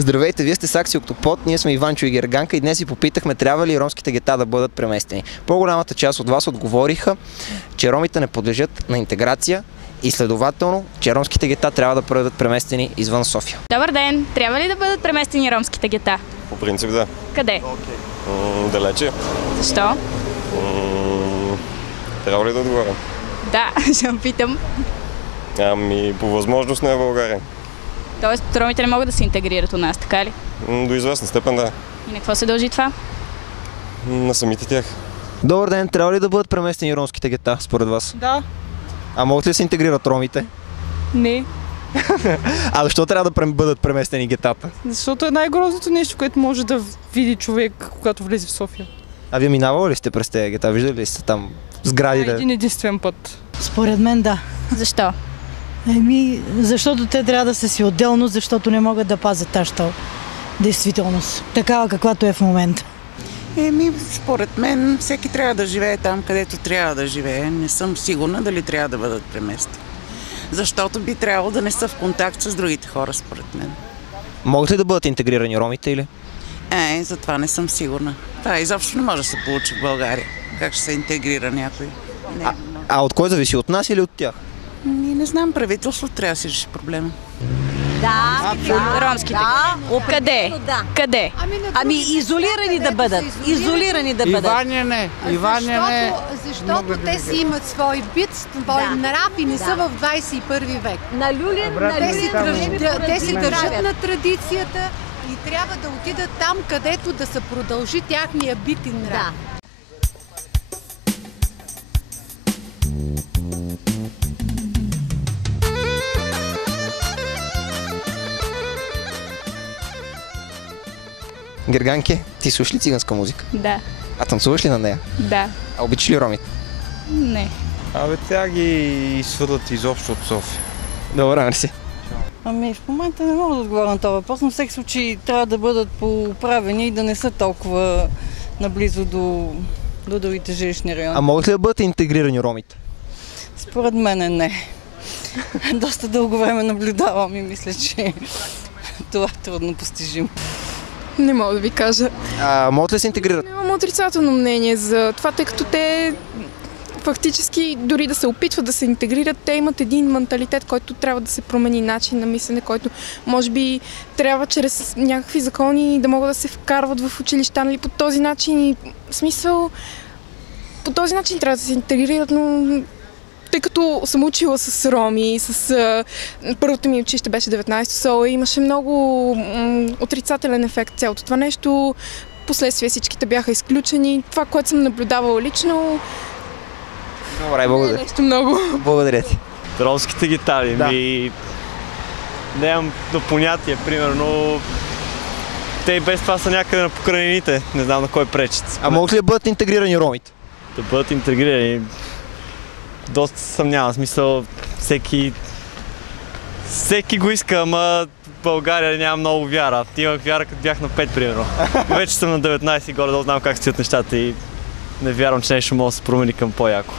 Здравейте, вие сте с Акси Октопод, ние сме Иванчо и Герганка и днес ви попитахме трябва ли ромските гета да бъдат преместени. По-голямата част от вас отговориха, че ромите не подлежат на интеграция и следователно, че ромските гета трябва да бъдат преместени извън София. Добър ден! Трябва ли да бъдат преместени ромските гета? По принцип да. Къде? Далече. Защо? Трябва ли да отговоря? Да, ще питам. Ами по възможност не е в България. Тоест ромите не могат да се интегрират у нас, така ли? До известна степен да. И на какво се дължи това? На самите тях. Добър ден, трябва ли да бъдат преместени ромските гета според вас? Да. А могат ли да се интегрират ромите? Не. А защо трябва да бъдат преместени гетата? Защото е най-грозното нещо, което може да види човек, когато влезе в София. А вие минавали ли сте през тези гета? Виждали ли сте там сградите? Един единствен път. Според мен да. Защо? Защото те трябва да са си отделно, защото не могат да пазят таща действителност, такава каквато е в момента. Според мен всеки трябва да живее там, където трябва да живее. Не съм сигурна дали трябва да бъдат преместени. Защото би трябвало да не са в контакт с другите хора, според мен. Могат ли да бъдат интегрирани ромите или? Затова не съм сигурна. Това изобщо не може да се получи в България. Как ще се интегрира някой? А от кой зависи? От нас или от тях? Не знам, правителството трябва да си реши проблема. Ромските. Да. Къде? Да. Къде? Ами изолирани да бъдат. Изолирани да бъдат. Защото те си имат свой бит, свой нрав и не са в 21 век. На Люлин, Те си държат на традицията и трябва да отидат там, където да се продължи тяхния бит и нрав. Да. Герганке, ти слушаш ли циганска музика? Да. А танцуваш ли на нея? Да. А обичаш ли ромите? Не. Тя ги свърдат изобщо от София. Добре, мерси. В момента не мога да отговоря на този въпрос, но в всеки случай трябва да бъдат поправени и да не са толкова наблизо до другите жилищни райони. А могат ли да бъдат интегрирани ромите? Според мен не. Доста дълго време наблюдавам и мисля, че това е трудно постижимо. Не мога да ви кажа. А могат ли да се интегрират? Нямам отрицателно мнение за това, тъй като те фактически дори да се опитват да се интегрират, те имат един менталитет, който трябва да се промени, начин на мислене, който може би трябва чрез някакви закони да могат да се вкарват в училища, нали, по този начин. И в смисъл, по този начин трябва да се интегрират, но тъй като съм учила с роми, първото ми училище беше 19 СОЛ, имаше много отрицателен ефект цялото това нещо. Последствие всичките бяха изключени. Това, което съм наблюдавала лично, Добре, благодаря. нещо много. Благодаря ти. Ромските гитари, Да. Нямам понятие, примерно. Те и без това са някъде на покрайнините, не знам на кой пречат. А могат ли да бъдат интегрирани ромите? Да бъдат интегрирани. Доста съмнявам, смисъл всеки го иска, ама в България няма много вяра. Имах вяра, като бях на 5, примерно. Вече съм на 19 горе, да знам как стоят нещата и не вярвам, че нещо може да се промени към по-яко.